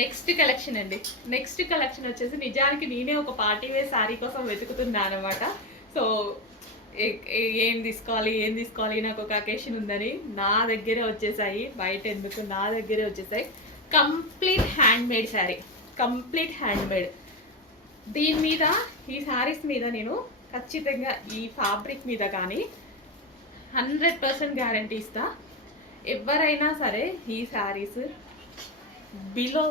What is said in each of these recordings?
Next collection అండి. Next collection వచ్చేసి నిజానికి నేనే ఒక పార్టీ వేర్ శారీ కోసం వెతుకుతున్నాను అనమాట. సో ఏం తీసుకోవాలి నాకు ఒక అకేషన్ ఉందని నా దగ్గరే వచ్చేసాయి. బయట ఎందుకు, నా దగ్గరే వచ్చేసాయి. Complete hand made sari, complete hand made. దీని మీద, ఈ శారీస్ మీద నేను ఖచ్చితంగా ఈ ఫ్యాబ్రిక్ మీద కానీ 100% గ్యారంటీ ఇస్తా. ఎవరైనా సరే ఈ శారీస్ బిలో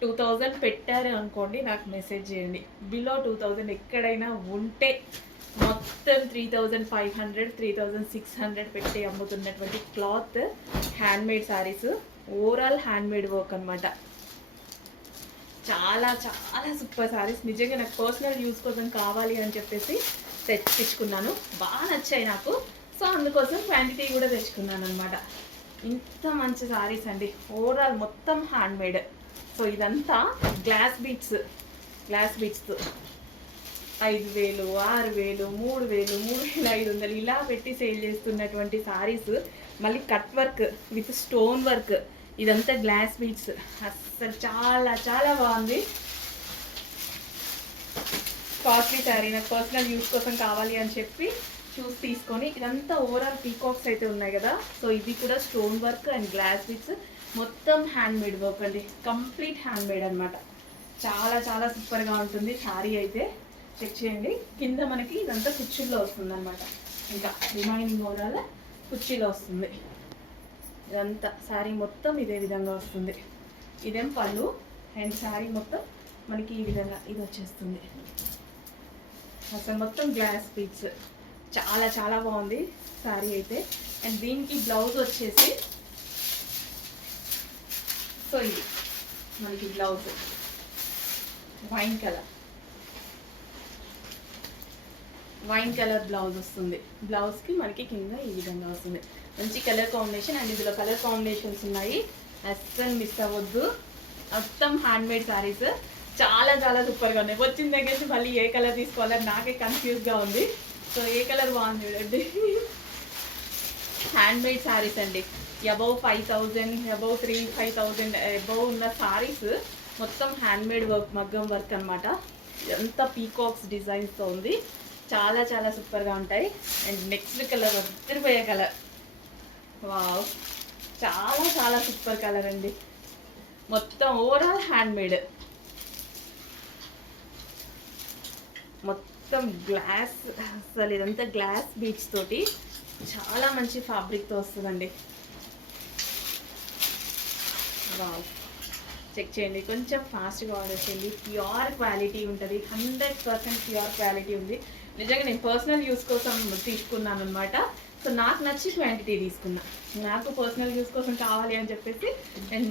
2000 పెట్టారు అనుకోండి, నాకు మెసేజ్ చేయండి. బిలో 2000 ఎక్కడైనా ఉంటే మొత్తం 3500 3600 పెట్టి అమ్ముతున్నటువంటి cloth handmade sarees, overall handmade work అనమాట. చాలా చాలా సూపర్ శారీస్. నిజంగా నాకు పర్సనల్ యూస్ కోసం కావాలి అని చెప్పేసి తెచ్చుకున్నాను. బాగా నచ్చాయి నాకు. సో అందుకోసం క్వాంటిటీ కూడా తెచ్చుకున్నాను అనమాట. ఇంత మంచి శారీస్ అండి. ఓవరాల్ మొత్తం హ్యాండ్మేడ్. సో ఇదంతా గ్లాస్ బీట్స్ 5000, 6000, 3000, 3500 ఇలా పెట్టి సేల్ చేస్తున్నటువంటి శారీస్. మళ్ళీ cut work with stone work, ఇదంతా గ్లాస్ బీట్స్. అస్సలు చాలా చాలా బాగుంది. కాస్ట్లీ శారీ, నాకు పర్సనల్ యూస్ కోసం కావాలి అని చెప్పి చూసి తీసుకొని, ఇదంతా ఓవరాల్ పీకాక్స్ అయితే ఉన్నాయి కదా. సో ఇది కూడా stone work and glass beads, మొత్తం హ్యాండ్మేడ్ వర్క్ అండి. కంప్లీట్ హ్యాండ్మేడ్ అనమాట. చాలా చాలా సూపర్గా ఉంటుంది శారీ అయితే. చెక్ చేయండి. కింద మనకి ఇదంతా కుర్చీల్లో వస్తుంది అనమాట. ఇంకా రిమైనింగ్ ఓవరాల్ కుర్చీలో వస్తుంది. ఇదంతా శారీ మొత్తం ఇదే విధంగా వస్తుంది. ఇదేం పళ్ళు అండ్ శారీ మొత్తం మనకి ఈ విధంగా ఇది వచ్చేస్తుంది. అసలు మొత్తం గ్లాస్ బీట్స్. చాలా చాలా బాగుంది శారీ అయితే. అండ్ దీనికి బ్లౌజ్ వచ్చేసి, సో ఇది మనకి బ్లౌజ్ వైన్ కలర్ బ్లౌజ్ వస్తుంది. బ్లౌజ్కి మనకి కింద ఈ విధంగా వస్తుంది. మంచి కలర్ కాంబినేషన్. అండ్ ఇందులో కలర్ కాంబినేషన్స్ ఉన్నాయి, అస్సలు మిస్ అవ్వద్దు. మొత్తం హ్యాండ్మేడ్ శారీస్ చాలా చాలా సూపర్గా ఉన్నాయి. వచ్చిన దగ్గర నుంచి మళ్ళీ ఏ కలర్ తీసుకోవాలని నాకే కన్ఫ్యూజ్గా ఉంది. సో ఏ కలర్ బాగుంది చూడండి. హ్యాండ్మేడ్ శారీస్ అండి. అబౌవ్ 5000, అబౌవ్ 5000 అబౌవ్ ఉన్న శారీస్ మొత్తం హ్యాండ్మేడ్ వర్క్, మగ్గం వర్క్ అనమాట. ఎంత పీకాక్స్ డిజైన్స్తో ఉంది. చాలా చాలా సూపర్గా ఉంటాయి. అండ్ నెక్స్ట్ కలర్ తిరిపోయే కలర్, వావ్, చాలా చాలా సూపర్ కలర్ అండి. మొత్తం ఓవరాల్ హ్యాండ్మేడ్, మొత్తం గ్లాస్. అసలు ఇదంతా గ్లాస్ బీట్స్ తోటి చాలా మంచి ఫ్యాబ్రిక్తో వస్తుందండి. వావ్, చెక్ చేయండి. కొంచెం ఫాస్ట్గా ఆర్డర్ చేయండి. ప్యూర్ క్వాలిటీ ఉంటుంది, 100% ప్యూర్ క్వాలిటీ ఉంది. నిజంగా నేను పర్సనల్ యూస్ కోసం తీసుకున్నాను అనమాట. సో నాకు నచ్చి క్వాంటిటీ తీసుకున్నా. నాకు పర్సనల్ యూస్ కోసం కావాలి అని చెప్పేసి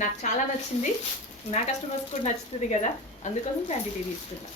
నాకు చాలా నచ్చింది. నా కస్టమర్స్ కూడా నచ్చుతుంది కదా, అందుకోసం క్వాంటిటీ తీసుకున్నా.